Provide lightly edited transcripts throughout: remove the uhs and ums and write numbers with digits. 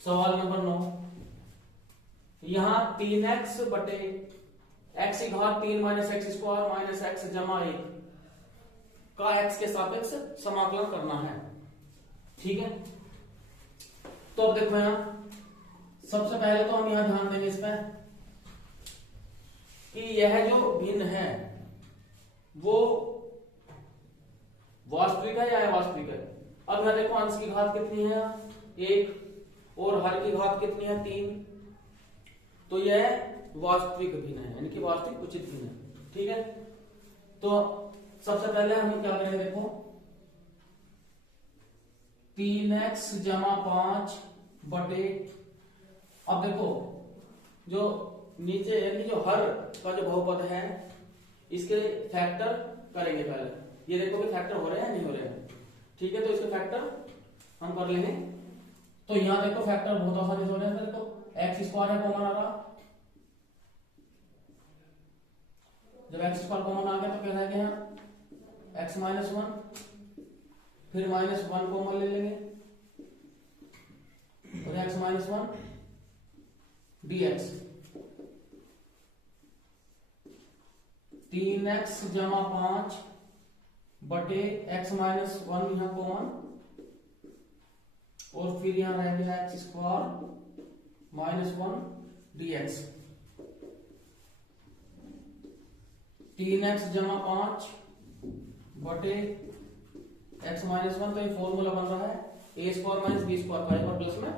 सवाल नंबर 9, यहां 3x बटे x की घात 3 minus x square minus x जमा 1 का x के सापेक्ष समाकलन करना है। ठीक है, तो अब देखो यहां सबसे पहले तो हम यहां ध्यान देंगे इस पे कि यह जो भिन्न है वो वास्तविक है या अवास्तविक है। अब यहां देखो अंश की घात कितनी है 1 और हर की घात कितनी है 3, तो यह वास्तविक भिन्न है, यानी कि वास्तविक उचित भिन्न है। ठीक है, तो सबसे पहले हम क्या करेंगे, देखो 3x जमा 5 बटे, अब देखो जो नीचे यानी जो हर का जो बहुपद है इसके फैक्टर करेंगे पहले। ये देखो कि फैक्टर हो रहे हैं नहीं हो रहे हैं। ठीक है, तो इसके फैक्टर हम कर लेंगे। तो यहां देखो फैक्टर बहुत आसानी से हो रहे हैं। देखो एक्स स्क्वायर है कॉमन आ रहा, जब एक्स स्क्वायर कॉमन आ गया तो क्या रहेगा यहाँ एक्स माइनस 1, फिर माइनस 1 कॉमन ले लेंगे और एक्स माइनस 1 dx, 3x जमा 5 बटे एक्स माइनस 1 यहां कॉमन, और फिर यहां रह गया x square minus 1 dx, 3x जमा 5 बटे एक्स माइनस 1, तो ये फॉर्मूला बन रहा है ए स्क्वायर माइनस बी स्क्वायर का, एक बार प्लस में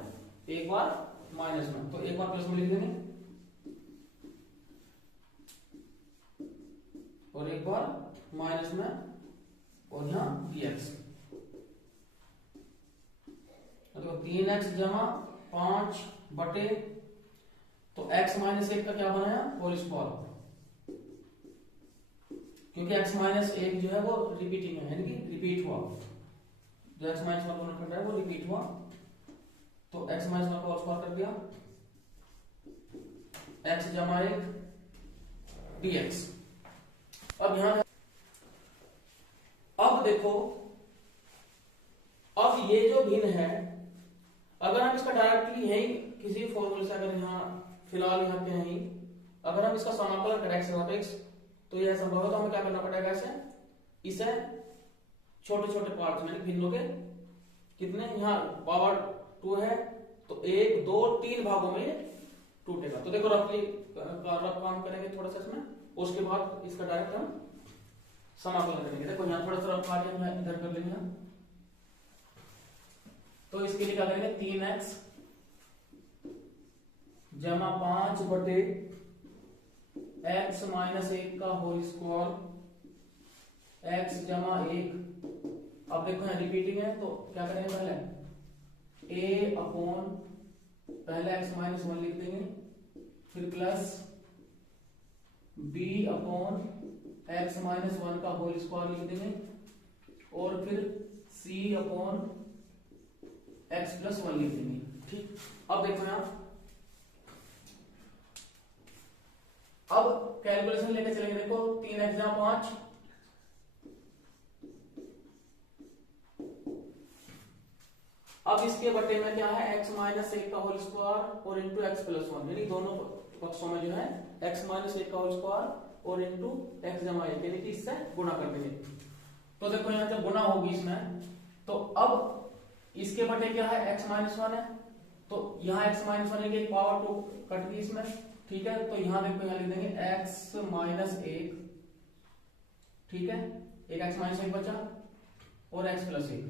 एक बार माइनस में, तो एक बार प्लस में लिख देंगे और एक बार माइनस में, और यहां dx, तो 3x जमा 5 बटे, तो x माइनस 1 का क्या बनाया होल स्क्वायर, क्योंकि x माइनस 1 जो है वो रिपीटिंग है, यानी कि रिपीट हुआ, जो x माइनस 1 गुणा कर रहा है वो रिपीट हुआ, तो x माइनस 1 का स्क्वायर कर दिया, x जमा 1 dx। अब यहां अब देखो, अब ये जो भिन्न है अगर हम इसका डायरेक्टली यही किसी फॉर्मूले से, अगर यहां फिलहाल यहां पे यही अगर हम इसका समाकलन करें x तो यह संभव है, तो हमें क्या करना पड़ेगा, इसे छोटे छोटे पार्ट में भिन्नों के कितने, यहाँ पावर 2 है तो 1 2 3 भागों में टूटेगा। तो देखो रफली रफ काम करेंगे थोड़ा सा इसमें, उसके बाद इसका डायरेक्ट हम समाकलन करेंगे। देखो यहाँ थोड़ा सा रफ कार्य हम इधर कर लेंगे, तो इसके लिए क्या करेंगे, 3x जमा 5 बटे x माइनस 1 का होल स्क्वायर x जमा 1। अब देखो यहाँ रिपीटिंग है तो क्या करेंगे, पहले a अपॉन पहले x माइनस 1 लिख देंगे, फिर plus b upon x minus 1 का होल स्क्वायर लिख देंगे, और फिर c अपॉन x प्लस 1 लिख देंगे। ठीक, अब देखो यहाँ अब कैलकुलेशन लेके चलेंगे। देखो 3x जमा 5, अब इसके बटे में क्या है x माइनस 1 का होल स्क्वायर और इंटू एक्स प्लस 1, यानी दोनों पक्षों में जो है x माइनस 1 का होल स्क्वायर और इंटू एक्स जमा 1, यानी कि इससे गुणा कर देंगे। तो देखो यहाँ जब गुणा होगी इसमें, तो अब इसके बटे क्या है x माइनस 1 है, तो यहाँ x माइनस 1 की पावर 2 कट गई इसमें। ठीक है, तो यहां देखो यहाँ लिख देंगे x माइनस 1, ठीक है, एक x माइनस 1 बचा और x प्लस 1,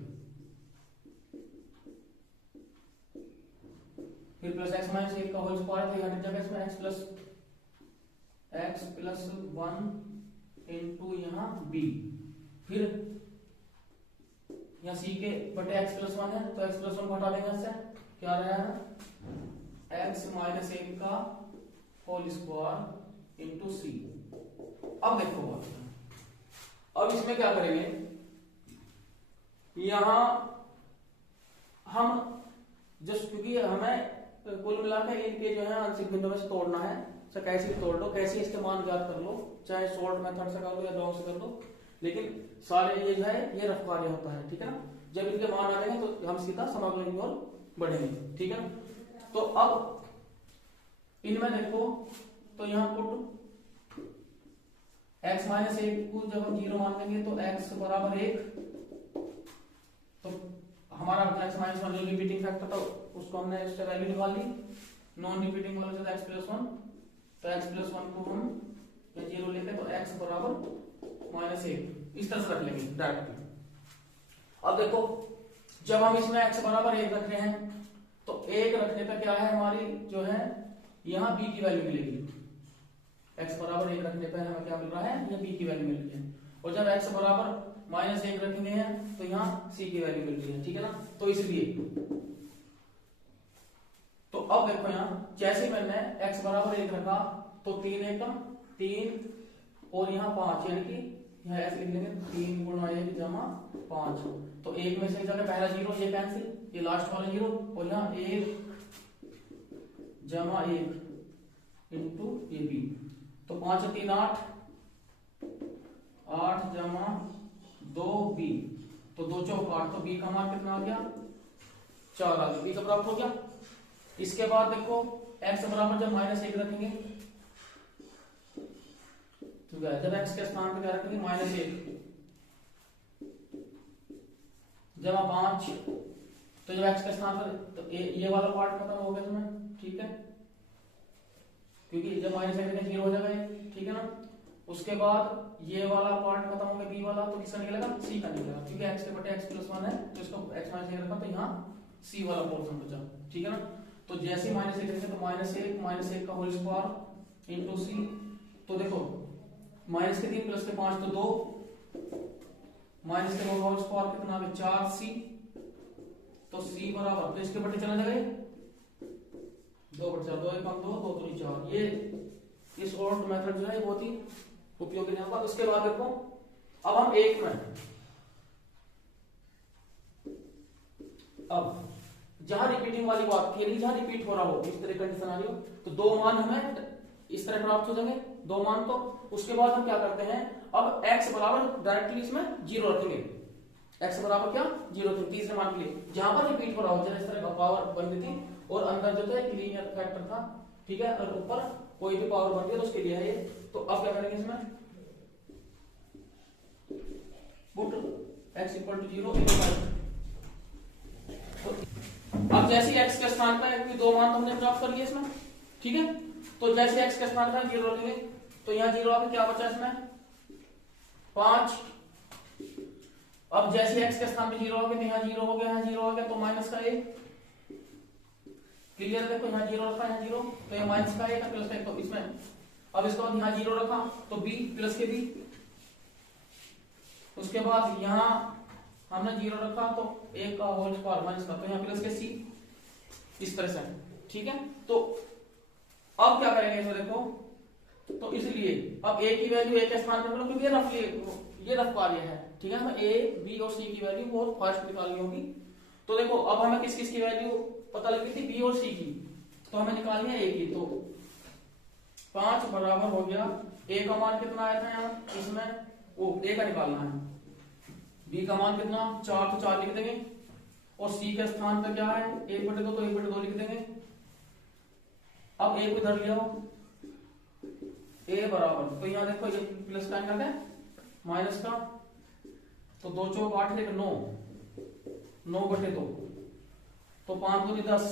फिर प्लस x माइनस 1 का होल स्क्वायर, तो यहाँ जगह इसमें x प्लस 1 इंटू यहाँ b, फिर यहाँ c के बटे x प्लस 1 है तो x प्लस 1 को हटा देंगे, इससे क्या रहा है x माइनस 1 का होल स्क्वायर इंटू सी। अब देखो बात, अब इसमें क्या करेंगे, यहां हम जस्ट क्योंकि हमें कुल मिलाकर इनके जो है आंशिक बिंदुओं से तोड़ना है, चाहे कैसे भी तोड़ लो, कैसे इसके मान ज्ञात कर लो, चाहे शॉर्ट मेथड से कर लो या लॉन्ग से कर लो, लेकिन सारे ये जो है ये रफ कार्य होता है। ठीक है ना, जब इनके मान आ जाएंगे तो हम सीधा समाकलन की ओर बढ़ेंगे। ठीक है ना, तो अब इनमें देखो, तो यहाँ पुट x माइनस 1 को जब हम 0 मान देंगे तो x बराबर 1, तो हमारा x माइनस 1 जो रिपीटिंग फैक्टर था उसको हमने इसका वैल्यू निकाल ली, नॉन रिपीटिंग वाला जो था x प्लस 1, तो x प्लस 1 को हम 0 लेते तो x बराबर माइनस 1 इस तरह से रख लेंगे डायरेक्टली। अब देखो जब हम इसमें x बराबर 1 रख रहे हैं तो 1 रखने पर क्या है हमारी जो है यहाँ b की वैल्यू मिलेगी। x बराबर 1 रखने पर हमें क्या मिल रहा है, यहाँ b की वैल्यू मिल रही है, और जब x बराबर माइनस 1 रखेंगे हैं तो यहाँ c की वैल्यू मिल रही है, ठीक है ना। तो इसलिए तो अब देखो यहाँ जैसे मैंने x बराबर 1 रखा तो 3 एकम 3 और यहाँ 5, यानी कि यहाँ ऐसे लिख लेंगे 3 गुणा 1 जमा 5, तो 1 में से जगह पहला 0 ये कैंसिल, ये लास्ट वाला 0, और यहाँ 1 जमा 1 इंटू ए बी, तो 5 3 8, 8 जमा 2 बी, तो 2 चौक 8, तो बी का मान कितना आ गया 4 आ गया, बी का प्राप्त हो गया। इसके बाद देखो x बराबर जब माइनस 1 रखेंगे तो जब x के स्थान पर क्या रखेंगे माइनस 1 जमा 5, तो जब x के स्थान पर तो ये वाला पार्ट खत्म हो गया तुम्हें, ठीक है, क्योंकि जब माइनस 1 रखेंगे 0 हो जाएगा ये, ठीक है ना। उसके बाद ये वाला पार्ट खत्म हो गया b वाला, तो किसका निकलेगा c का निकलेगा, क्योंकि x के बटे x प्लस 1 है तो इसको x माइनस 1 रखा तो यहाँ c वाला पोर्शन बचा, ठीक है ना। तो जैसे ही माइनस 1 रखेंगे तो माइनस 1 का होल स्क्वायर इंटू c, तो देखो माइनस के 3 प्लस के 5 तो 2, माइनस के 2 होल स्क्वायर कितना आ गया 4c, तो c बराबर, तो इसके बटे चला जाएगा 2 बटे 4, 2 कम 2 2 3 4, ये इस और मेथड जो है बहुत ही उपयोगी है। उसके बाद देखो अब हम एक में अब जहां रिपीटिंग वाली बात की, जहां रिपीट हो रहा हो इस तरह कंडीशन आ रही हो, तो 2 मान हमें इस तरह प्राप्त हो जाएंगे 2 मान। तो उसके बाद हम क्या करते हैं, अब x बराबर डायरेक्टली इसमें 0 रखेंगे, x बराबर क्या 0 रखेंगे तीसरे मान के लिए, जहां पर रिपीट हो रहा हो, जैसे इस तरह का पावर बन गई थी और अंदर जो था एक लीनियर फैक्टर था, ठीक है, और ऊपर कोई भी पावर बन गई तो उसके लिए है ये। तो अब क्या करेंगे इसमें पुट x इक्वल टू 0 अब जैसे x के स्थान पर 2 मान तो हमने प्राप्त कर लिए इसमें, ठीक है। तो जैसे x के स्थान पर 0 रखेंगे तो यहाँ 0 आके क्या बचा इसमें 5, अब जैसे x के स्थान पे 0 आ गया तो यहाँ 0 हो गया, यहाँ 0 आ गया तो माइनस का 1, क्लियर। देखो यहाँ 0 रखा, यहाँ 0, तो ये माइनस का 1 प्लस का 1, तो इसमें अब इसके बाद यहाँ 0 रखा तो b प्लस के b, उसके बाद यहाँ हमने 0 रखा तो 1 का होल स्क्वायर माइनस का, तो यहाँ प्लस के c, इस तरह से, ठीक है। तो अब क्या करेंगे इसमें देखो, तो इसलिए अब a की वैल्यू a के स्थान पर, क्योंकि ये रफ कार्य है, ठीक है, हमें a b और c की वैल्यू बहुत फास्ट निकालनी होगी। तो देखो अब हमें किस किस की वैल्यू पता लगी थी b और c की, तो हमें निकालनी है a की, तो 5 बराबर हो गया a का मान कितना आया था यहाँ इसमें, वो a का निकालना है, b का मान कितना 4 तो 4 लिख देंगे, और c के स्थान पर क्या है 1/2 तो 1/2 लिख देंगे। अब a को इधर ले आओ, a बराबर, तो यहाँ देखो ये प्लस का निकलता है माइनस का, तो 2 चौक 8 1 9, 9/2, तो 5 दूनी 10,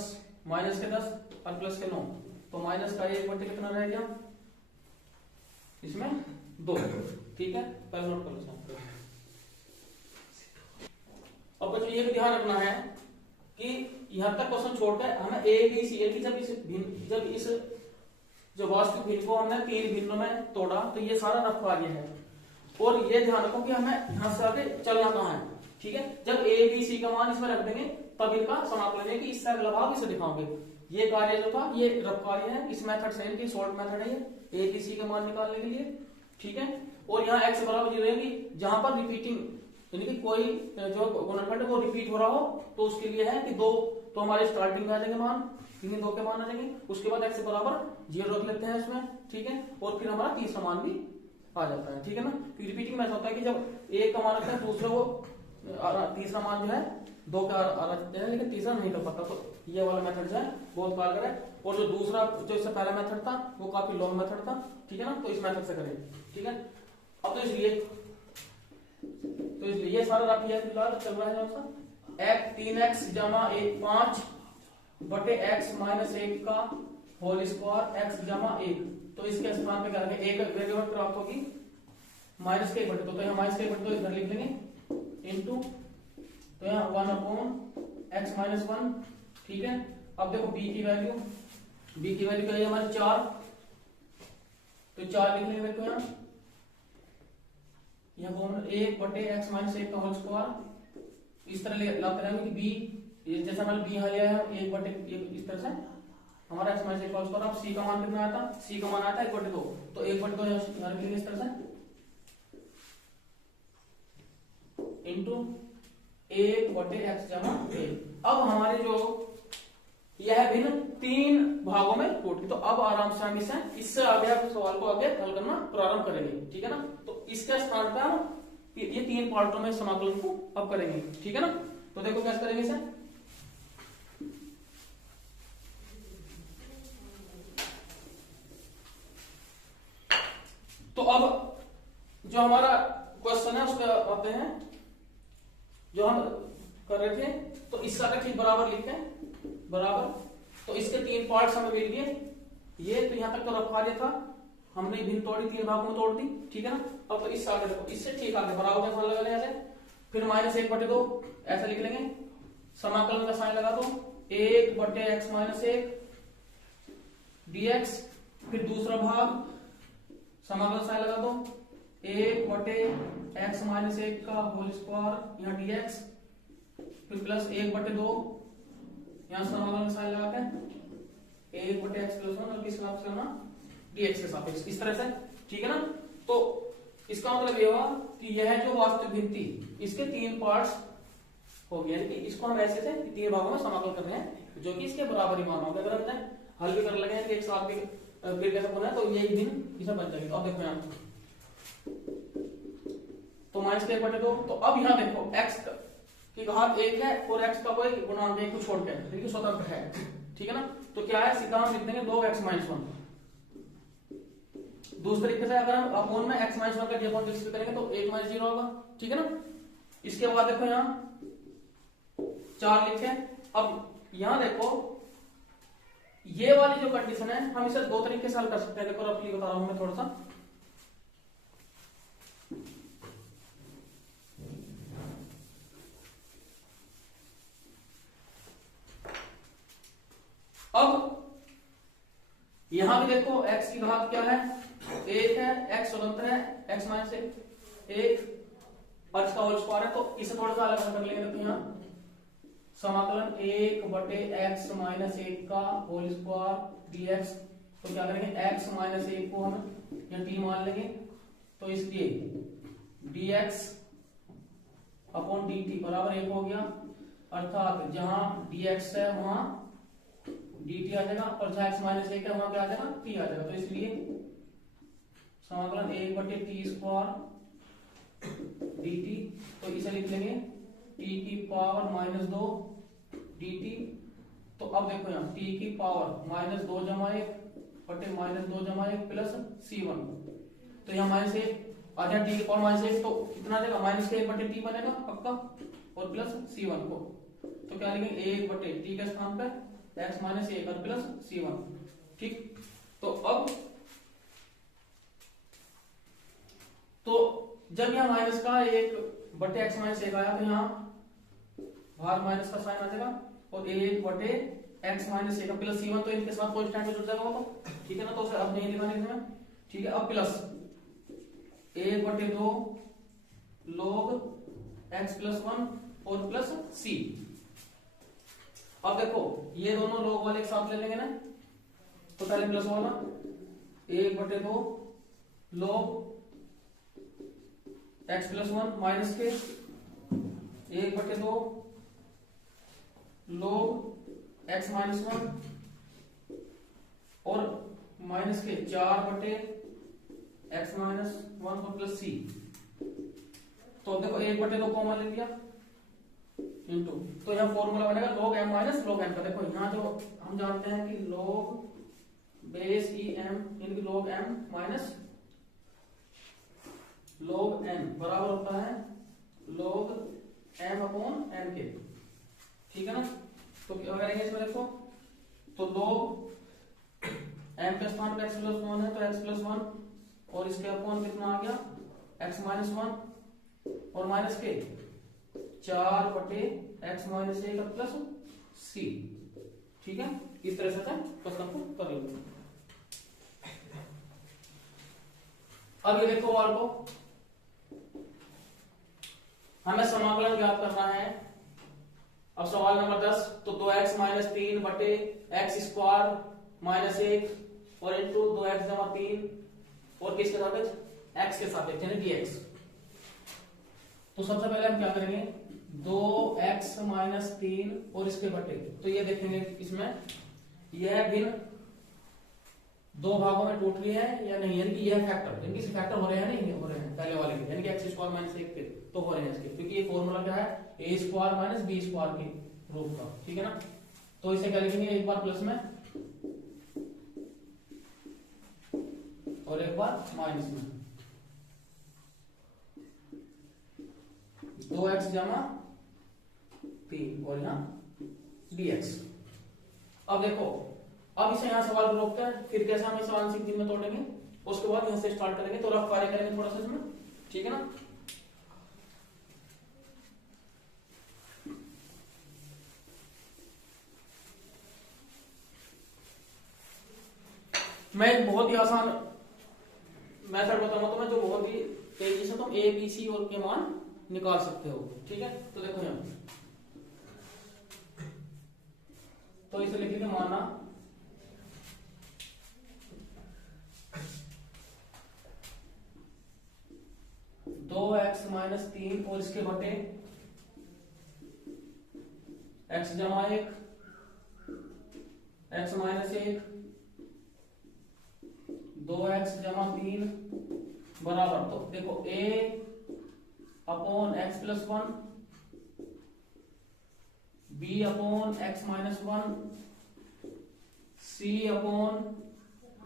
माइनस के 10 और प्लस के 9, तो माइनस का 1/, कितना रह गया इसमें 2, ठीक है, पहले नोट कर लो। अब बच्चों ये भी ध्यान रखना है कि यहां तक क्वेश्चन छोड़कर हमें ए बी सी की जब इस जो वास्तविक भिन्न को हमने 3 भिन्नों में तोड़ा तो ये सारा रफ कार्य है, और ये ध्यान रखो कि हमें यहां से आगे चलना कहां है, ठीक है। जब ए बी सी का मान इसमें रख देंगे तब इनका समाकलन है कि इससे अगला भाग इसे दिखाओगे। ये कार्य जो था ये रफ कार्य है, इस मेथड से इनकी शॉर्ट मेथड है ये ए बी सी का मान निकालने के लिए, ठीक है। और यहाँ x बराबर 0 रहेगी, जहां पर रिपीटिंग यानी कि कोई जो गुणनखंड वो रिपीट हो रहा हो तो उसके लिए है कि 2 तो हमारे स्टार्टिंग में आ जाएंगे मान, 2 के मान आ जाएंगे, उसके बाद x बराबर 0 रख लेते हैं उसमें, ठीक है, और फिर हमारा तीसरा मान भी आ जाता है, ठीक है ना। फिर रिपीटिंग में ऐसा होता है कि जब एक का मान रखते हैं दूसरे को तीसरा मान जो है 2 का आ जाते हैं, लेकिन तीसरा नहीं कर पाता। तो ये वाला मेथड जो है बहुत कारगर है। और जो दूसरा जो इससे पहला मेथड था वो काफी लॉन्ग मेथड था, ठीक है ना, तो इस मेथड से करें, ठीक है। अब तो इसलिए ये सारा रफ है फिलहाल चल रहा है आपका 3x जमा 1 5 बटे x माइनस 1 का होल स्क्वायर x जमा 1। तो इसके स्थान पे क्या रखेंगे, एक वेरिएबल प्राप्त होगी माइनस के बटे 2, तो यहाँ माइनस के बटे 2 इधर लिख लेंगे इनटू, तो यहाँ 1 अपॉन x माइनस 1, ठीक है। अब देखो b की वैल्यू क्या है हमारी 4, तो 4 लिख लेंगे देखो यहाँ 1 बटे x माइनस 1 का होल स्क्वायर। इस तरह लाते रहेंगे कि b जैसा हमारा b यहाँ लिया है 1 बटे इस तरह से हमारा x माइनस 1 का होल स्क्वायर। अब c का मान कितना आया था, c का मान आया था 1 बटे 2, तो 1 बटे 2 यहाँ लिखेंगे इस तरह से इंटू 1 बटे x जमा 1। अब हमारे जो यह भिन्न 3 भागों में टूट गई। तो अब आराम से हम इससे आगे आप सवाल को आगे हल करना प्रारंभ करेंगे, ठीक है ना। तो इसके स्थान पर हम ये 3 पार्टों में समाकलन को अब करेंगे, ठीक है ना। तो देखो कैसे करेंगे इसे। तो अब जो हमारा क्वेश्चन है उस पर आते हैं, जो हम कर रहे थे। तो इसका अगर ठीक बराबर लिखते हैं बराबर, तो इसके 3 पार्ट्स हमें मिल गए। ये तो यहां तक तो रखवा लिया था हमने, भिन्न तोड़ी 3 भागों में तोड़ दी, ठीक है ना। अब तो इस आगे देखो, इससे ठीक आगे बराबर का साइन लगा लेंगे ऐसे, फिर माइनस 1 बटे 2 ऐसा लिख लेंगे, समाकलन का साइन लगा दो 1 बटे x माइनस 1 dx, फिर दूसरा भाग समाकलन साइन लगा दो 1 बटे x माइनस 1 का होल स्क्वायर यहाँ dx, फिर प्लस 1 बटे 2 यहाँ समाकलन साइन लगा के 1 बटे x प्लस 1 और किस हिसाब से होना dx के सापेक्ष, इस तरह से, ठीक है ना। तो इसका मतलब ये हुआ कि यह जो वास्तविक भित्ति इसके 3 पार्ट्स हो गए, यानी इसको हम ऐसे से 3 भागों में समाकलन कर रहे हैं जो कि इसके बराबर ही मान होगा। अगर हम हल भी कर लगे हैं कि एक साथ फिर कैसे बना है, तो यही दिन इसमें बन जाएगी। तो अब देखो यहाँ तो माइनस 1 बटे 2, तो अब यहाँ देखो x की घात 1 है और x का कोई गुणांक 1 को छोड़ के लेकिन स्वतंत्र है, ठीक है ना। तो क्या है, सीधा हम लिख देंगे 2x माइनस 1। दूसरे तरीके से अगर हम अपोन में x माइनस 1 का डिफरेंस डिस्कस करेंगे तो 8 माइनस 0 होगा, ठीक है ना। इसके बाद देखो यहाँ 4 लिखे। अब यहाँ देखो ये वाली जो कंडीशन है हम इसे 2 तरीके से हल कर सकते हैं। देखो रफली बता रहा हूं मैं थोड़ा सा। अब यहां भी देखो x की घात क्या है 1 है, x स्वतंत्र है, x माइनस 1 x का होल स्क्वायर है, तो इसे थोड़ा सा अलग कर लेंगे। तो यहाँ समाकलन 1 बटे x माइनस 1 का होल स्क्वायर dx, तो क्या करेंगे x माइनस 1 को हम यहाँ t मान लेंगे, तो इसलिए dx अपॉन dt बराबर 1 हो गया, अर्थात जहां dx है वहां dt आ जाएगा और जहां x माइनस 1 है वहां क्या आ जाएगा t आ जाएगा। तो इसलिए समाकलन 1 बटे t स्क्वायर dt, तो इसे लिख लेंगे t की पावर -2 dt। तो अब देखो यहाँ t की पावर -2 जमा 1 बटे -2 जमा 1 प्लस c1, तो यहाँ -1 आ जाए t की पावर -1, तो कितना आ जाएगा -1 बटे t बनेगा पक्का, और प्लस c1 को, तो क्या लिखेंगे 1 बटे t के स्थान पे x माइनस 1 और प्लस c1, ठीक। तो अब तो जब यहाँ माइनस का 1 बटे x माइनस 1 आया तो यहाँ बाहर माइनस का साइन आ जाएगा और 1 बटे x माइनस 1 प्लस c1, तो इनके साथ कांस्टेंट में जुड़ जाएगा वो, तो ठीक है ना। तो उसे अब नहीं लिखा इसमें, ठीक है। अब प्लस 1 बटे 2 log x प्लस 1 और प्लस c। अब देखो ये दोनों log वाले एक साथ ले लेंगे ना, तो पहले प्लस वाला 1 बटे 2 log x प्लस 1 माइनस के 1 बटे 2 log x माइनस 1 और माइनस के 4 बटे x माइनस 1 और प्लस c। तो देखो 1 बटे 2 कॉमन ले लिया, इंटू, तो यहाँ फॉर्मूला बनेगा log m minus log n का। देखो यहाँ जो हम जानते हैं कि log बेस ई एम इनकी log m minus log n बराबर होता है log m अपॉन n के, ठीक है ना। तो क्या करेंगे इसमें, देखो तो log m के स्थान पे x प्लस 1 है तो x प्लस 1 और इसके अपॉन कितना आ गया x माइनस 1 और माइनस के 4 बटे x माइनस 1 प्लस c, ठीक है। इस तरह से प्रश्न को कर लेंगे। अब ये देखो और को हमें समाकलन ज्ञात करना है। अब सवाल नंबर 10, तो 2x माइनस 3 बटे एक्स स्क्वायर माइनस 1 और इंटू 2x जमा 3 और किसके सापेक्ष, x के सापेक्ष यानी dx। तो सबसे पहले हम क्या करेंगे, 2x माइनस 3 और इसके बटे, तो ये देखेंगे इसमें यह भिन्न दो भागों में टूट रही है या नहीं, यानी कि यह फैक्टर, इनकी फैक्टर हो रहे हैं नहीं हो रहे हैं पहले वाले के, यानी कि एक्स स्क्वायर माइनस 1 के तो हो रहे हैं इसके, क्योंकि ये फॉर्मूला क्या है ए स्क्वायर माइनस बी स्क्वायर के रूप का, ठीक है ना। तो इसे क्या लिखेंगे, एक बार प्लस में और एक बार माइनस में, 2x जमा 3 और यहाँ dx। अब देखो, अब इसे यहां सवाल को रोकते हैं, फिर कैसे हम इस सवाल सीख दिन में तोड़ेंगे, उसके बाद यहां से स्टार्ट करेंगे। तो रफ कार्य करेंगे थोड़ा सा इसमें, ठीक है ना। मैं एक बहुत ही आसान मेथड बताऊंगा तुम्हें, जो बहुत ही तेजी से तुम ए बी सी और के मान निकाल सकते हो, ठीक है। तो देखो यहां, तो इसे लिखेंगे माना 2x माइनस 3 और इसके बटे x जमा 1 x माइनस 1 2x जमा 3 बराबर, तो देखो a upon x plus 1 b upon x minus 1 c upon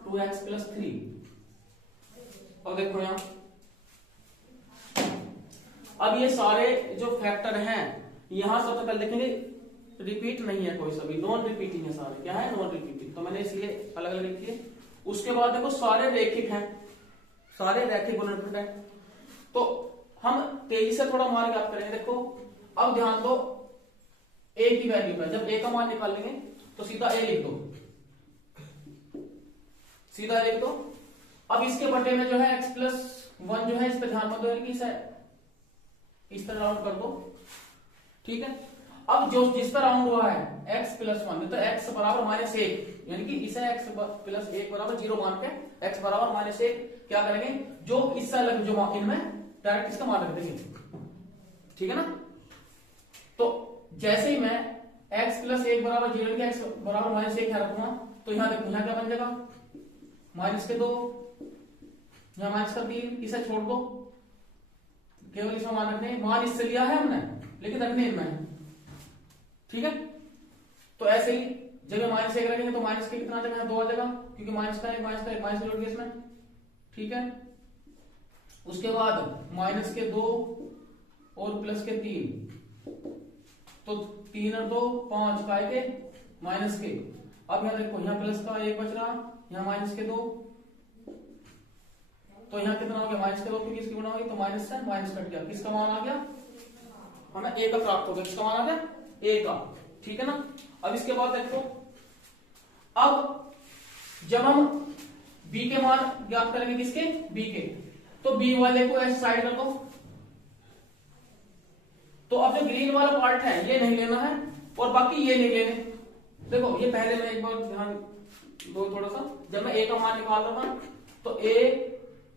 2x plus 3। और देखो यहां, अब ये सारे जो फैक्टर हैं यहां सबसे पहले देखेंगे रिपीट नहीं है कोई, सभी नॉन रिपीटिंग है सारे, क्या है नॉन रिपीटिंग, तो मैंने इसलिए अलग अलग लिख दिए। उसके बाद देखो सारे रैखिक हैं, सारे रैखिक गुणनफल है, तो हम तेजी से थोड़ा मान ज्ञात करेंगे। देखो अब ध्यान दो a की वैल्यू पे, जब a का मान निकालेंगे तो सीधा a लिख दो, सीधा लिख दो। अब इसके बटे में जो है x प्लस 1 जो है, इस पर ध्यान मत दो, इसे इस तरह राउंड कर दो, ठीक है। अब जो जिस पर राउंड हुआ है x प्लस 1, तो x बराबर माइनस 1, यानी कि इसे x प्लस 1 बराबर 0 मान के x बराबर माइनस 1 क्या करेंगे, जो इससे अलग जो इनमें डायरेक्ट इसका मान रख देंगे, ठीक है ना। तो जैसे ही मैं x प्लस 1 बराबर 0 के x बराबर माइनस 1 रखूंगा, तो यहाँ देखो यहाँ क्या बन जाएगा, माइनस के 2, यहाँ माइनस का 3, इसे छोड़ दो, केवल इसमें मान रखने, मान इससे लिया है हमने लेकिन रखने इनमें, ठीक है। तो ऐसे ही जब माइनस 1 रखेंगे तो माइनस के कितना आ जाएगा, 2 आ जाएगा, क्योंकि माइनस का 1 माइनस का 1 माइनस जोड़ दिया इसमें, ठीक है। उसके बाद माइनस के 2 और प्लस के 3, तो 3 और 2 5 का 1 माइनस के। अब यहाँ देखो यहाँ प्लस का 1 बच रहा, यहाँ माइनस के 2, तो यहाँ कितना हो गया माइनस के 2, क्योंकि इसकी गुणा होगी तो माइनस से माइनस कट गया, किसका मान आ गया, हमें a का प्राप्त हो गया, किसका मान आ गया a का, ठीक है ना। अब इसके बाद देखो, अब जब हम b के मान ज्ञात करेंगे, किसके b के, तो b वाले को ऐसे साइड रखो। तो अब जो ग्रीन वाला पार्ट है ये नहीं लेना है और बाकी ये नहीं लेने। देखो ये पहले मैं एक बार ध्यान दो थोड़ा सा, जब मैं a का मान निकाल रहा था तो a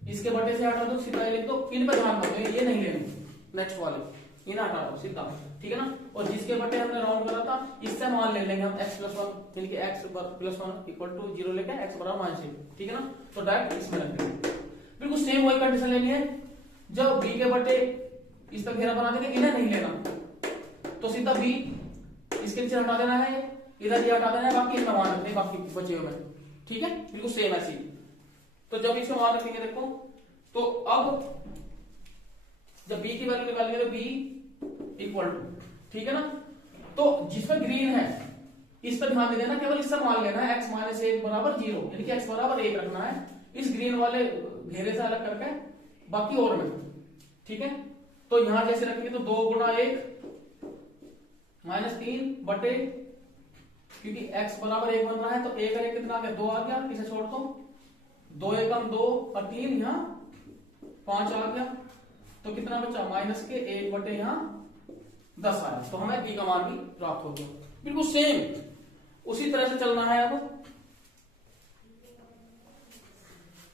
इसके बटे से हटा दो, सीधा लिख दो, इन पर ध्यान दो, ये नहीं लेने, नेक्स्ट वाले इन हटा दो सीधा, ठीक है ना। और जिसके बटे हमने राउंड करा था इससे मान ले लेंगे हम x प्लस 1, यानी कि x प्लस 1 इक्वल टू 0 लेके x बराबर माइनस 1, ठीक है ना। तो डायरेक्ट इसमें रख देंगे। बिल्कुल सेम वही कंडीशन लेनी है, जब b के बटे इस पर घेरा बना देंगे, इन्हें नहीं लेना, तो सीधा बी इसके नीचे हटा देना है, इधर ये हटा देना है, बाकी इनमें मान रखते हैं बाकी बचे हुए में। ठीक है, बिल्कुल सेम ऐसी। तो जब इसको मान रखेंगे देखो, तो अब जब बी की वैल्यू निकालेंगे तो बी इक्वल टू, ठीक है ना, तो जिसमें ग्रीन है इस पर ध्यान देना, केवल इससे मान लेना है x माइनस 1 बराबर 0, यानी कि x बराबर 1 रखना है इस ग्रीन वाले घेरे से अलग करके, बाकी और में। ठीक है, तो यहां जैसे रखेंगे तो 2 गुणा 1 माइनस 3 बटे, क्योंकि x बराबर 1 बन रहा है तो 1 और 1 कितना आ गया, 2 आ गया, इसे छोड़ दो, 2 एकम 2 और 3 यहां 5 आ गया, तो कितना बचा, माइनस के 1 बटे यहां 10 आया। तो हमें b का मान भी प्राप्त हो गया। बिल्कुल सेम उसी तरह से चलना है अब,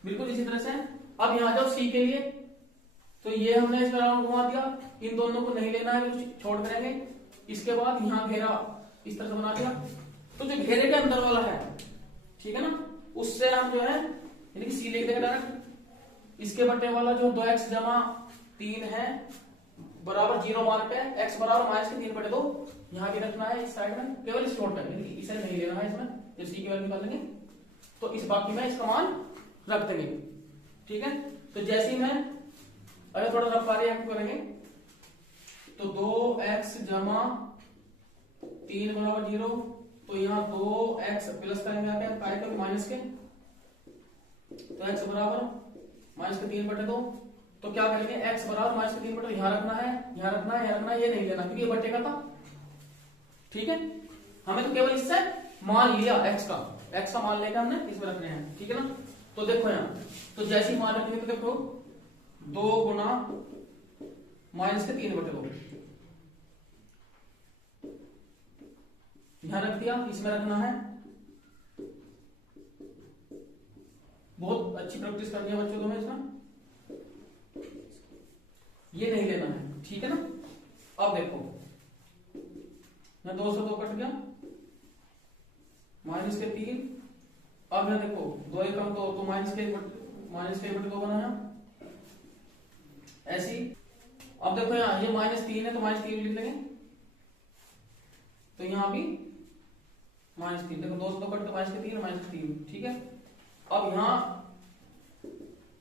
बिल्कुल इसी तरह से। अब यहां जाओ c के लिए, तो ये हमने इस राउंड घुमा दिया, इन दोनों को नहीं लेना है, छोड़ देंगे। इसके बाद यहां घेरा इस तरह से बना दिया, तो जो घेरे के अंदर वाला है, ठीक है ना, उससे हम जो है यानी कि c लिख देंगे डायरेक्ट। इसके बटे वाला जो 2x जमा 3 है बराबर 0 मान पे x बराबर माइनस के 3 बटे 2 यहां भी रखना है इस साइड में, केवल इस छोड़ कर, इसे नहीं लेना है इसमें, जब c की वैल्यू निकाल लेंगे तो इस बाकी में इसका मान रख देंगे। ठीक है, तो जैसे ही मैं अगर थोड़ा रफ कार्य आपको करेंगे तो 2x जमा 3 बराबर 0, तो यहाँ 2x प्लस करेंगे आके काय के माइनस के, तो x बराबर माइनस के 3 बटे 2, तो क्या करेंगे x बराबर माइनस के 3 बटे, यहां रखना है, यहां रखना है, यहां रखना है, ये नहीं लेना क्योंकि ये बटे का था। ठीक है, हमें तो केवल इससे मान लिया x का मान लेकर हमने इसमें रखने हैं। ठीक है ना, तो देखो यहां, तो जैसे ही मान रखेंगे तो देखो 2 गुना माइनस के 3 बटे 2 यहां रख दिया, इसमें रखना है। बहुत अच्छी प्रैक्टिस करनी है बच्चों तुम्हें इसमें, ये नहीं लेना है। ठीक है ना, अब देखो मैं 2 से 2 कट गया, माइनस के 3, अब मैं देखो 2 एकम 2, तो माइनस के बटे 2 बनाया ऐसी। अब देखो यहाँ ये -3 है तो -3 लिख लेंगे, तो यहां भी -3, देखो 2 से 2 कट तो -3 ठीक है। अब यहां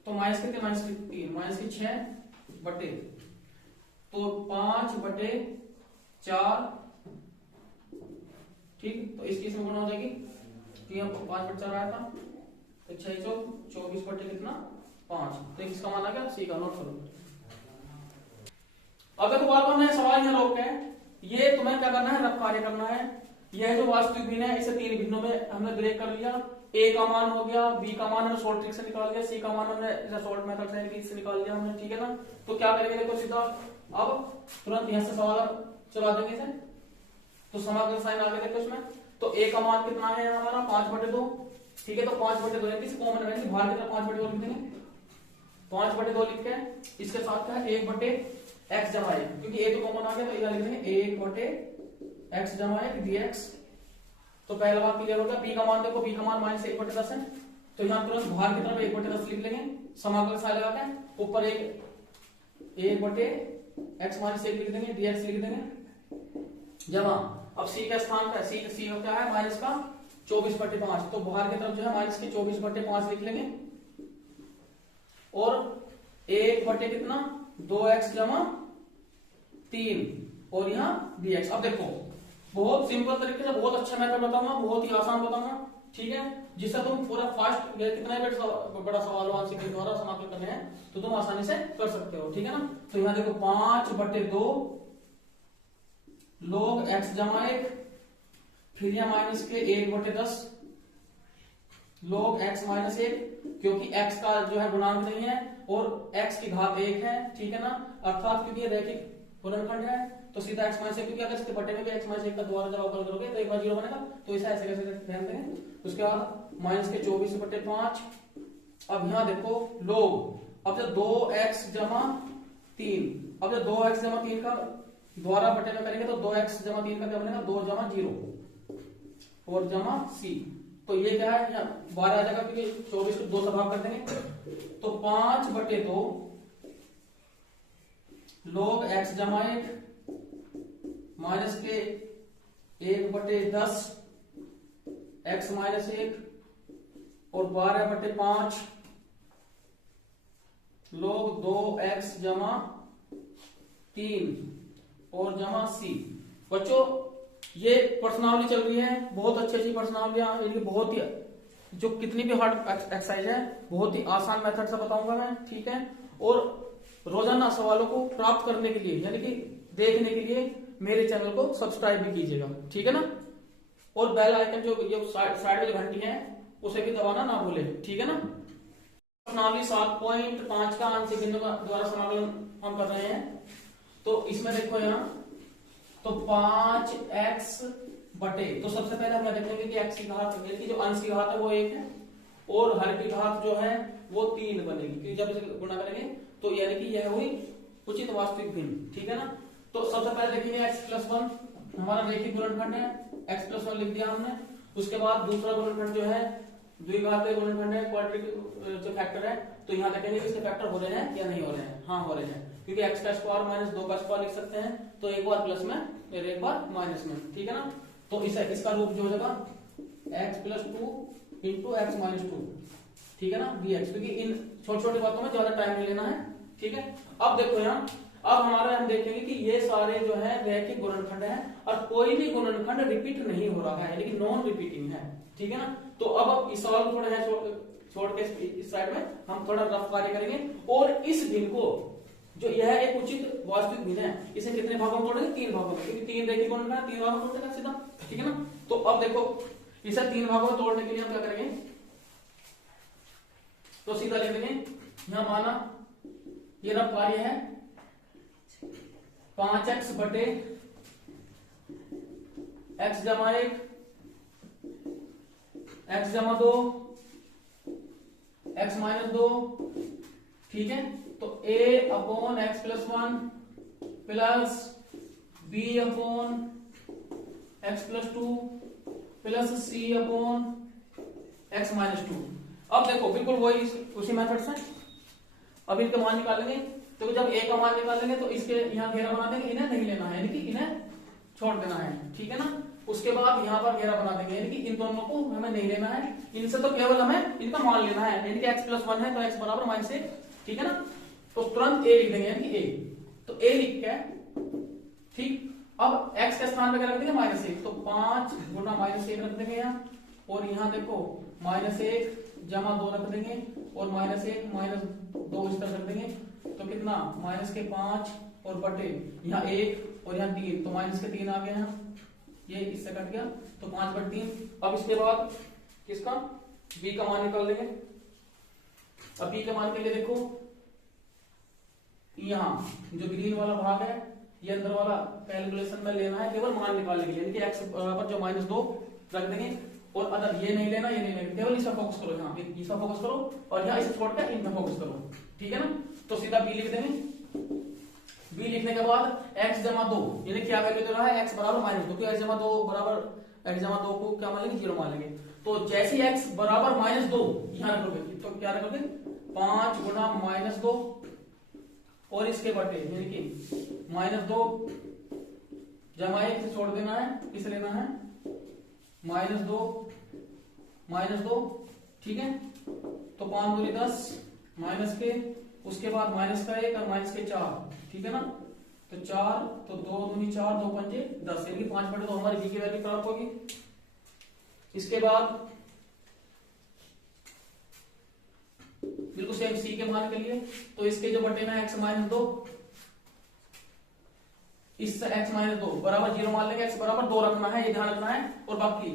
तो -3 -3 बटे, तो 5 बटे 4, ठीक, तो इसकी इसमें गुणा हो जाएगी, तो यहाँ 5 बटे 4 आया था, तो 6 24 बटे कितना 5, तो इसका मान आ गया सी का। नोट करो। अब देखो बार बार मैं सवाल यहाँ रोक के, ये तुम्हें क्या करना है, रफ कार्य करना है। यह जो वास्तविक भिन्न है इसे 3 भिन्नों में हमने ब्रेक कर लिया। ए का मान हो गया, बी का मान हमने सोल्ट ट्रिक से निकाल लिया, सी का मान हमने सोल्ट मेथड से निकाल लिया हमने। ठीक है ना, तो क्या करेंगे देखो सीधा, अब तुरंत यहां से सवाल चला देंगे इसे, तो समाकलन साइन आ गया देखो इसमें। तो ए का मान कितना है हमारा 5 बटे 2, ठीक है, तो 5 बटे 2 यानी कॉमन रहेंगे, बाहर की तरफ 5 बटे 2 लिख देंगे, 5 बटे 2 लिख के इसके साथ क्या है 1 बटे x जमा 1, क्योंकि a तो कॉमन आ गया तो इधर लिख देंगे 1 बटे x जमा 1 dx। तो पहला बात क्लियर हो गया। b का मान देखो, b का मान -1 बटे 10 है, तो यहाँ तुरंत बाहर की तरफ 1 बटे 10 लिख लेंगे, समाकलन साइन लगा के ऊपर 1 बटे x माइनस 1 लिख देंगे, dx लिख देंगे जमा। अब c का स्थान पे c का क्या है माइनस का 24 बटे 5, तो बाहर की तरफ जो है माइनस के 24 बटे 5 लिख लेंगे, और 1 बटे कितना 2x जमा 3, और यहाँ dx। अब देखो बहुत सिंपल तरीके से बहुत अच्छा मेथड बताऊंगा, बहुत ही आसान बताऊंगा, ठीक है, जिससे तुम पूरा फास्ट कितना बड़ा सवाल हो आंसर के द्वारा समाप्त करने हैं तो तुम आसानी से कर सकते हो। ठीक है ना, तो यहाँ देखो 5 बटे 2 log x जमा 1, फिर यहाँ माइनस के 1 बटे 10 log x माइनस 1, क्योंकि x का जो है गुणांक नहीं है और x की घात 1 है। ठीक है ना, अर्थात क्योंकि ये रैखिक गुणनखंड है तो सीधा x माइनस 1, क्योंकि अगर इसके बटे में भी x माइनस 1 का दोबारा जब अवकल करोगे तो एक बार 0 बनेगा, तो इसे ऐसे कैसे ध्यान देंगे। उसके बाद माइनस के 24 बटे 5। अब यहाँ देखो log, अब जब 2x जमा 3, अब जब 2x जमा 3 का द्वारा बटे में करेंगे तो 2x जमा 3 का क्या बनेगा 2 जमा 0 और जमा c, तो ये क्या है यहाँ 12 आ जाएगा क्योंकि 24 को 2 से भाग कर देंगे, तो 5 बटे 2 log x जमा 1 माइनस के 1/10 x माइनस 1 और 12/5 log 2x जमा 3 और जमा c। बच्चों ये प्रश्नावली चल रही है, बहुत अच्छी प्रश्नावलियां, इनकी बहुत ही जो कितनी भी हार्ड एक्सरसाइज है बहुत ही आसान मेथड से बताऊंगा मैं, ठीक है। और रोजाना सवालों को प्राप्त करने के लिए यानी कि देखने के लिए मेरे चैनल को सब्सक्राइब भी कीजिएगा, ठीक है ना। और बेल आइकन जो साइड में जो घंटी है उसे भी दबाना ना भूले, ठीक है ना। प्रश्नावली 7.5 का आंशिक भिन्नों का द्वारा समाकलन हम कर रहे हैं। तो इसमें देखो यहाँ तो 5x बटे, तो सबसे पहले हम देखेंगे कि x की घात यानी जो अंश की घात है वो 1 है और हर की घात जो है वो 3 बनेगी, क्योंकि जब इसे गुणा करेंगे तो यानी कि यह हुई उचित वास्तविक भिन्न, ठीक है ना। तो सबसे पहले देखेंगे x+1 हमारा रैखिक गुणनखंड है, x+1 लिख दिया हमने। उसके बाद दूसरा गुणनखंड जो है द्विघातीय गुणनखंड है, क्वाड्रेटिक जो फैक्टर है, तो यहाँ देखेंगे इसके फैक्टर हो रहे हैं या नहीं हो रहे हैं। हाँ हो रहे हैं, क्योंकि x का स्क्वायर माइनस 2 का स्क्वायर लिख सकते हैं, तो एक बार प्लस में फिर एक बार माइनस में, ठीक है ना। तो इसका रूप जो हो जाएगा x+2 इंटू x माइनस 2, ठीक है ना, dx, क्योंकि इन छोटी छोटी बातों में ज्यादा टाइम नहीं लेना है, ठीक है। अब देखो यहाँ अब हम देखेंगे कि ये सारे जो है रैखिक गुणनखंड है और कोई भी गुणनखंड रिपीट नहीं हो रहा है, यानी कि नॉन रिपीटिंग है, ठीक है ना। तो अब इस सवाल को थोड़ा है छोड़ के इस साइड में हम थोड़ा रफ कार्य करेंगे और इस भिन्न को जो यह एक उचित वास्तविक भिन्न है इसे कितने भागों में तोड़ेंगे, 3 भागों में, क्योंकि 3 रैखिक गुणनखंड है, 3 भागों में तोड़ेगा सीधा, ठीक है ना। तो अब देखो इसे 3 भागों में तोड़ने के लिए हम क्या करेंगे, तो सीधा लिख देंगे यहां माना ये रफ कार्य है 5x बटे x जमा 1 x जमा 2 x माइनस 2, ठीक है। तो a upon x+1 plus b upon x+2 plus c upon x minus 2। अब देखो बिल्कुल वही उसी मेथड से अब इनका मान निकालेंगे। तो जब a का मान निकालेंगे तो इसके यहाँ घेरा बना देंगे, इन्हें नहीं लेना है यानी कि इन्हें छोड़ देना है, ठीक है ना। उसके बाद यहाँ पर घेरा बना देंगे यानी कि इन दोनों को हमें नहीं लेना है, इनसे तो केवल हमें इनका मान लेना है, यानी कि x+1 है तो x बराबर -1, ठीक है ना। तो तुरंत a लिख देंगे यानी कि a, तो a लिख के ठीक। अब x के स्थान पे क्या रख देंगे -1, तो 5 गुना -1 रख देंगे यहाँ, और यहाँ देखो -1 जमा 2 रख देंगे और -1 -2 इस तरह रख देंगे, तो कितना -5 और बटे यहाँ 1 और यहाँ 3, तो -3 आ गया यहाँ, ये इससे कट गया तो 5/3। अब इसके बाद किसका b का मान निकाल लेंगे। अब b के मान के लिए देखो यहाँ जो ग्रीन वाला भाग है ये अंदर वाला कैलकुलेशन में लेना है केवल मान निकालने के लिए, यानी कि x बराबर जो -2 रख देंगे और अदर ये नहीं लेना, ये नहीं लेना, केवल इस पर फोकस करो, यहाँ इस पर फोकस करो और यहाँ इसे छोड़कर इन पर फोकस करो, ठीक है ना। तो सीधा b लिख देंगे। b लिखने के बाद x जमा 2 यानी क्या वैल्यू दे रहा है x बराबर -2, क्योंकि x जमा 2 बराबर x जमा 2 को क्या मान लेंगे 0 मान लेंगे। तो जैसे x बराबर -2 यहाँ रखोगे तो क्या रखोगे 5 गुना -2 और इसके बटे यानी कि -2 जमा 1 से छोड़ देना है, इसे लेना है -2 ठीक है। तो 5 दूनी 10 माइनस के, उसके बाद -1 और -4, ठीक है ना। तो 4 तो 2 दूनी 4 2 पंजे 10 यानी कि 5/2 हमारी b की वैल्यू प्राप्त होगी। इसके बाद बिल्कुल सेम c के मान के लिए तो इसके जो बटे में x -2 इससे x -2 बराबर 0 मान लेंगे, x बराबर 2 रखना है, ये ध्यान रखना है। और बाकी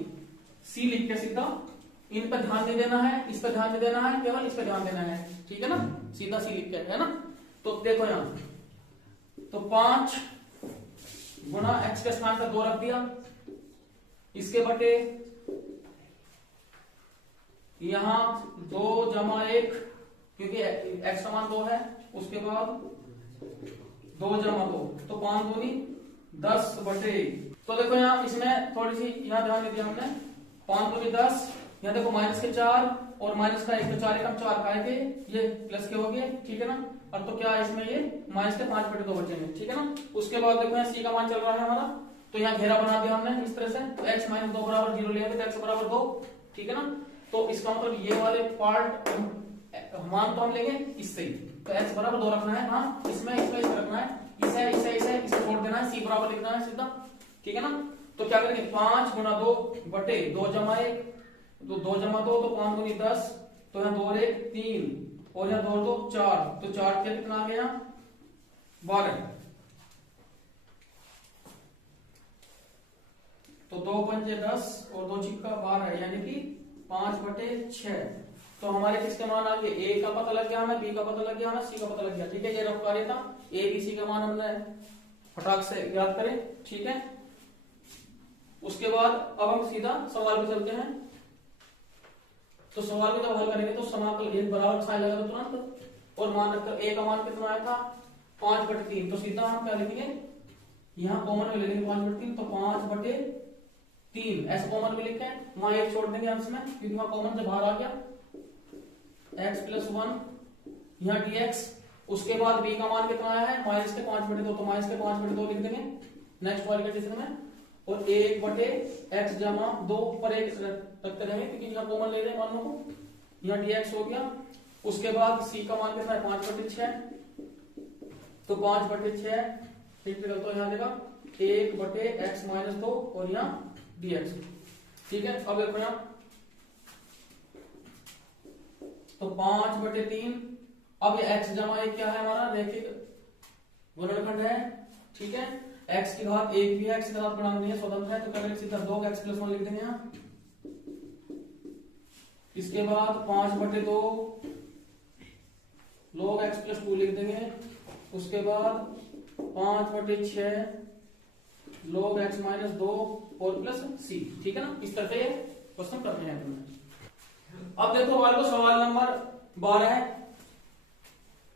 c लिख के सीधा इन पर ध्यान नहीं देना है, इस पर ध्यान नहीं देना है, केवल इस पर ध्यान देना है, ठीक है ना। सीधा c लिख के है ना। तो देखो यहां तो 5 गुना x के स्थान पर 2 रख दिया, इसके बटे यहां 2 जमा 1 क्योंकि x का मान 2 है, उसके बाद 2 जमा 2 तो 5 दूनी 10 बटे। तो देखो यहाँ इसमें थोड़ी सी यहाँ ध्यान दे दिया हमने, 5 दूनी 10, यहाँ देखो -4 और -1 तो 4 एकम 4 का है, ये प्लस के हो गए, ठीक है ना। और तो क्या इसमें ये -5/2 बचेंगे, ठीक है ना। उसके बाद देखो यहाँ c का मान चल रहा है हमारा तो यहाँ घेरा बना दिया हमने इस तरह से, तो x माइनस 2 बराबर 0 लिया तो x बराबर 2, ठीक है ना। तो इसका मतलब ये वाले पार्ट मान तो हम लेंगे इससे ही, तो x बराबर 2 रखना है, हाँ इसमें रखना है, इसे छोड़ देना है, c बराबर लिखना है सीधा, ठीक है ना। तो क्या करेंगे 5 गुना 2 बटे 2 जमा 1, तो 2 जमा 2 तो 5 गुनी 10, तो यहाँ 2 और 1 3 और यहाँ 2 और 2 4, तो 4 क्या कितना आ गया 12, तो 2 पंजे 10 और 2 छिक्का 12, यानी कि 5 बटे 6। तो हमारे किसके मान आ गए, ए का पता लग गया हमें, बी का पता लग गया हमें, सी का पता लग गया, ठीक है। ये रफ कार्य था, ए बी सी का मान हमने फटाक से याद करें, ठीक है। उसके बाद अब हम सीधा सवाल पे चलते हैं। तो सवाल को जब हल करेंगे तो समाकल ये बराबर साइन लगा तो तुरंत, और मान रखकर ए का मान कितना आया था 5 बटे 3, तो सीधा हम क्या लिखेंगे, यहाँ कॉमन में ले लेंगे 5 बटे 3, तो 5 बटे 3 ऐसा कॉमन में लिखे, वहां एक छोड़ देंगे अंश में क्योंकि वहां कॉमन से बाहर आ गया, x प्लस 1 यहाँ dx। उसके बाद b का मान कितना आया है माइनस के 5 बटे 2, तो माइनस के 5 बटे 2 लिख देंगे नेक्स्ट वाली कंडीशन में, और 1 बटे x जमा 2 पर 1 रखते रहेंगे क्योंकि यहाँ कॉमन ले रहे हैं मानों को, यहाँ dx हो गया। उसके बाद c का मान कितना है 5 बटे 6, तो 5 बटे 6 इंटीग्रल तो यहाँ देगा 1 बटे x माइनस 2 और यहाँ dx, ठीक है। अब देखो यहाँ तो 5 बटे 3, अब ये x जमा 1 क्या है हमारा रैखिक गुणनखंड है, ठीक है। x की घात 1 भी है, x की घात गुणांक नहीं है, स्वतंत्र है, तो क्या करेंगे सीधा 2x प्लस 1 लिख देंगे यहाँ। इसके बाद 5 बटे 2 log x प्लस 2 लिख देंगे। उसके बाद 5 बटे 6 log x माइनस 2 और प्लस c, ठीक है ना। इस तरह से क्वेश्चन करते हैं तुमने। अब देखो हमारे को सवाल नंबर 12 है,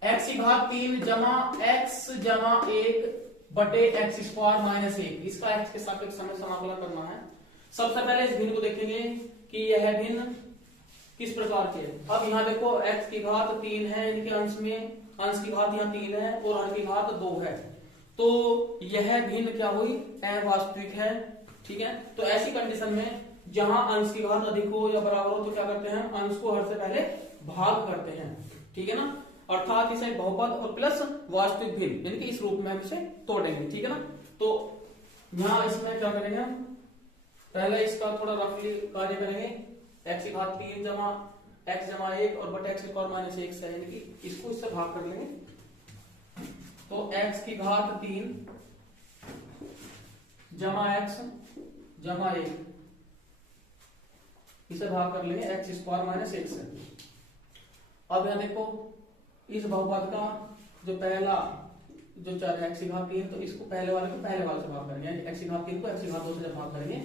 x की घात 3 जमा x जमा 1 बटे एक्स स्क्वायर माइनस 1, इसका x के सापेक्ष हमें समाकलन करना है। सबसे पहले इस भिन्न को देखेंगे कि यह भिन्न किस प्रकार के है। अब यहाँ देखो x की घात 3 है, इनके अंश में अंश की घात यहाँ 3 है और हर की घात 2 है, तो यह भिन्न क्या हुई अवास्तविक है, ठीक है। तो ऐसी कंडीशन में जहां अंश की घात अधिक हो या बराबर हो तो क्या करते हैं हम अंश को हर से पहले भाग करते हैं, ठीक है ना। अर्थात इसे बहुपद और प्लस वास्तविक भिन्न यानी कि इस रूप में हम इसे तोड़ेंगे, ठीक है ना। तो यहाँ इसमें क्या करेंगे हम पहले इसका थोड़ा रफली कार्य करेंगे, x की घात 3 जमा x जमा 1 और बटे x की पावर माइनस 1 से, यानी कि इसको इससे भाग कर लेंगे। तो x की घात 3 जमा x जमा 1 इसे भाग कर लेंगे x स्क्वायर माइनस 1 से। अब यहाँ देखो इस बहुपद का जो पहला जो चर है x की घात 3, तो इसको पहले वाले को पहले वाले से भाग करेंगे, यानी x की घात 3 को x की घात 2 से भाग करेंगे,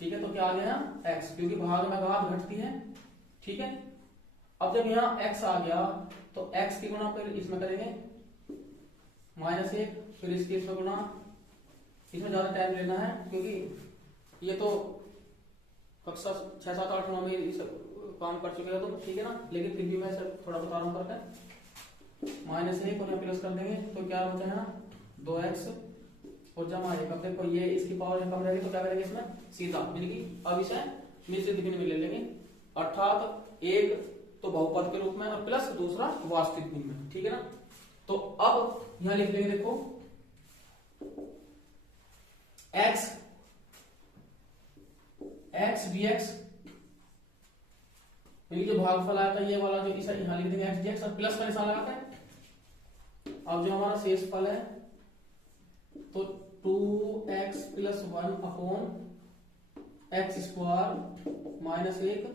ठीक है। तो क्या आ गया x, क्योंकि भाग में घात घटती है, ठीक है। अब जब यहाँ x आ गया तो x की गुणा फिर इसमें करेंगे माइनस 1, फिर इसकी इसमें गुणा, इसमें ज्यादा टाइम लेना है क्योंकि ये तो कक्षा 6, 7, 8, 9 में इस काम कर चुके हैं तो ठीक है ना, लेकिन फिर भी मैं सर थोड़ा बता रहा हूँ करके माइनस 1 और यहाँ प्लस कर देंगे, तो क्या बचा है ना 2x और जमा 1। अब देखो ये इसकी पावर कम रहेगी तो क्या करेंगे इसमें सीधा यानी कि अब इसे मिश्रित भिन्न में ले लेंगे, अर्थात एक तो बहुपद के रूप में और प्लस दूसरा वास्तविक भिन्न में, ठीक है ना। तो अब यहां लिख लेंगे देखो x dx, ये जो भागफल आया था ये वाला जो इसे यहां लिख देंगे x dx और प्लस का निशान लगाते हैं। अब जो हमारा शेष फल है तो 2x plus 1 upon x square minus 1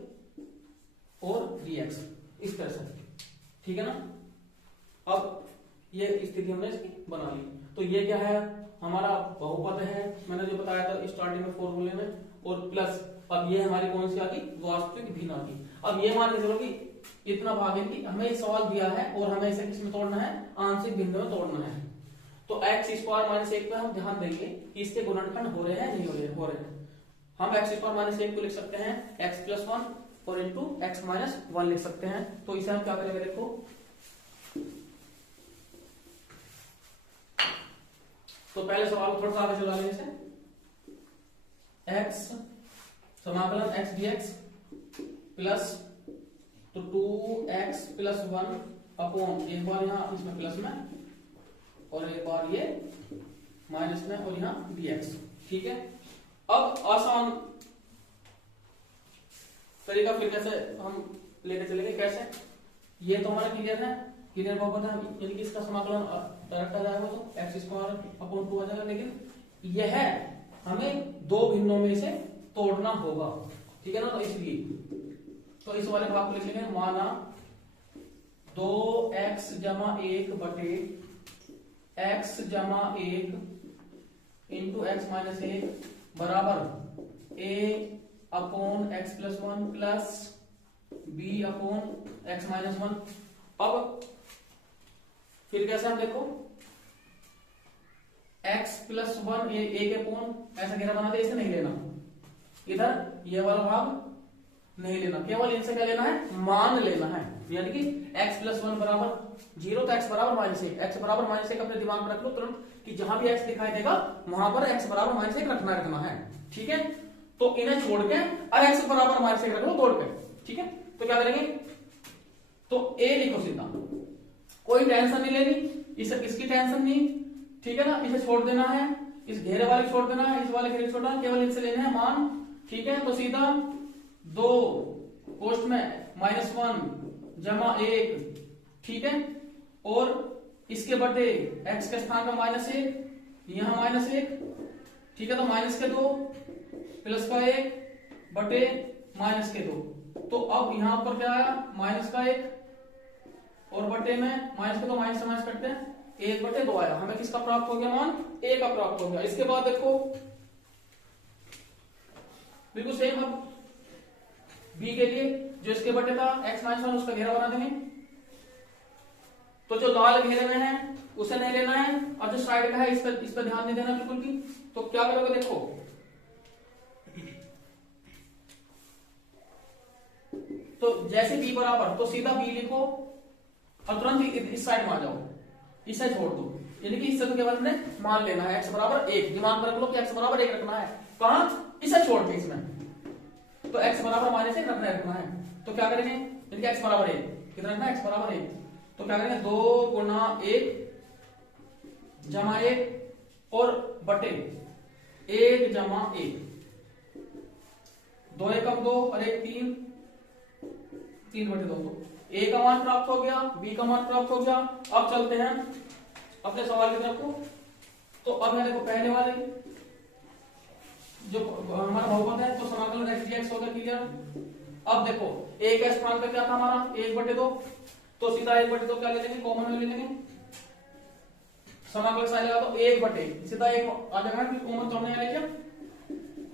और dx, इस तरह से, ठीक है ना। अब ये स्थिति हमने इसकी बना ली, तो ये क्या है हमारा बहुपद है, मैंने जो बताया था स्टार्टिंग में फॉर्मूले में, और प्लस अब ये हमारी कौन सी आ गई वास्तविक भिन्न आ गई। अब ये मान के चलो कि इतना भाग है कि हमें सवाल दिया है और हमें इसे किस में तोड़ना है आंशिक भिन्न में तोड़ना है, तो एक्स स्क्वायर माइनस 1 पे हम ध्यान देंगे कि इसके गुणनखंड हो रहे हैं नहीं हो रहे हैं। हम एक्स स्क्वायर माइनस 1 को लिख सकते हैं एक्स प्लस 1 और इंटू एक्स माइनस 1 लिख सकते हैं। तो इसे हम क्या करेंगे देखो, तो पहले सवाल को थोड़ा सा आगे चला लेंगे इसे, एक्स समाकलन एक्स dx प्लस तो 2x प्लस 1 अपॉन एक बार यहाँ इसमें प्लस में और एक बार ये माइनस में और यहाँ dx। ठीक है, अब आसान तरीका फिर कैसे हम लेके चलेंगे, कैसे, ये तो हमारा क्लियर है, क्लियर बहुपद है, यानी कि इसका समाकलन डायरेक्ट आ जाएगा तो एक्स स्क्वायर अपॉन 2 आ जाएगा, लेकिन यह हमें दो भिन्नों में से तोड़ना होगा। ठीक है ना, तो इसलिए तो इस वाले भाग को लिख लेंगे, माना 2x जमा 1 बटे x जमा 1 इंटू एक्स माइनस 1 बराबर a upon x plus 1 plus b upon x minus 1। अब फिर कैसे हम देखो, x प्लस 1 a के अपॉन ऐसा घेरा बना दे, इसे नहीं लेना, इधर ये वाला भाग नहीं लेना, केवल इनसे क्या लेना है, मान लेना है, यानी कि x प्लस 1 बराबर 0 तो x बराबर -1, x बराबर -1 अपने दिमाग में रख लो तुरंत कि जहां भी x दिखाई देगा वहां पर x बराबर -1 रखना है। ठीक है, तो इन्हें छोड़ के और x बराबर -1 रख लो तोड़ के। ठीक है, तो क्या करेंगे, तो a लिखो सीधा, कोई टेंशन नहीं लेनी, इसकी टेंशन नहीं। ठीक है ना, इसे छोड़ देना है, इस घेरे वाले छोड़ देना है, इस वाले घेरे छोड़ना है, केवल इनसे लेना है मान। ठीक है, तो सीधा 2 पोस्ट में -1 जमा 1, ठीक है, और इसके बटे x के स्थान पर -1, यहां -1, ठीक है, तो माइनस के 2 प्लस का 1 बटे माइनस के 2, तो अब यहां पर क्या आया, माइनस का 1 और बटे में माइनस के 2, माइनस से माइनस करते हैं, 1 बटे 2 आया, हमें किसका प्राप्त हो गया, मान a का प्राप्त हो गया। इसके बाद देखो बिल्कुल सेम, अब b के लिए जो इसके बटे था x माइनस 1 उसका घेरा बना देंगे, तो जो लाल घेरे में है उसे नहीं लेना है, और जो साइड का है इस पर ध्यान नहीं देना बिल्कुल भी। तो क्या करोगे, देखो तो जैसे b बराबर, तो सीधा b लिखो और तुरंत इस साइड में आ जाओ, इसे छोड़ दो, यानी कि इससे तो केवल हमने मान लेना है x बराबर 1, दिमाग में रख लो कि x बराबर 1 रखना है, कहां, इसे छोड़ के इसमें, तो x बराबर -1 रखना है। तो क्या करेंगे, यानी कि x बराबर 1 कितना रखना है, x बराबर 1, तो क्या करेंगे 2 गुना 1 जमा 1 और बटे 1 जमा 1, 2 एकम 2 और 1 3, 3 बटे 2, तो a का मान प्राप्त हो गया, b का मान प्राप्त हो गया। अब चलते हैं अपने सवाल की तरफ को, तो अब देखो पहले वाले जो हमारा बहुपद है, तो समाकलन x dx होगा क्लियर। अब देखो a के स्थान पे क्या था हमारा 1 बटे 2, तो सीधा 1 बटे 2 क्या ले लेंगे, कॉमन में ले लेंगे, समाकलन साइन लगा तो 1 बटे सीधा 1 आ जाएगा, कॉमन तो हमने यहाँ ले लिया,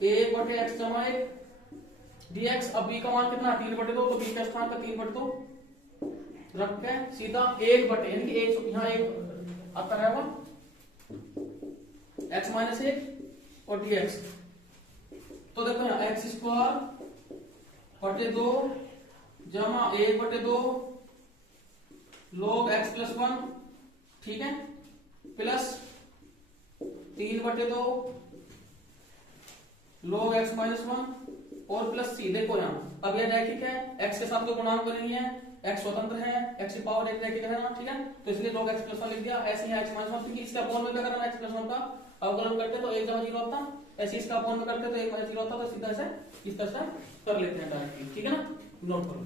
1 बटे x जमा 1 dx। अब b का मान कितना 3 बटे 2, तो b के स्थान पर 3 बटे 2 रख के सीधा 1 बटे, यानी कि 1 यहाँ 1 आता रहेगा, x माइनस 1 और dx। तो देखो यहाँ एक्स स्क्वायर बटे 2 जमा 1 बटे 2 log x प्लस 1, ठीक है, प्लस 3 बटे 2 log x माइनस 1 और प्लस c। देखो यहाँ अब यह रैखिक है, x के साथ कोई गुणांक नहीं है, x स्वतंत्र है, x की पावर 1 रैखिक है ना, ठीक है, तो इसलिए log x प्लस 1 लिख दिया। ऐसे ही x माइनस 1, क्योंकि इसका अपॉन में क्या करना, x प्लस 1 का अवकलन करते तो 1 जमा 0 होता, ऐसे इसका अपॉन में करते तो 1 माइनस 0 होता, तो सीधा ऐसे इस तरह से कर लेते हैं डायरेक्टली। ठीक है ना, नोट करो।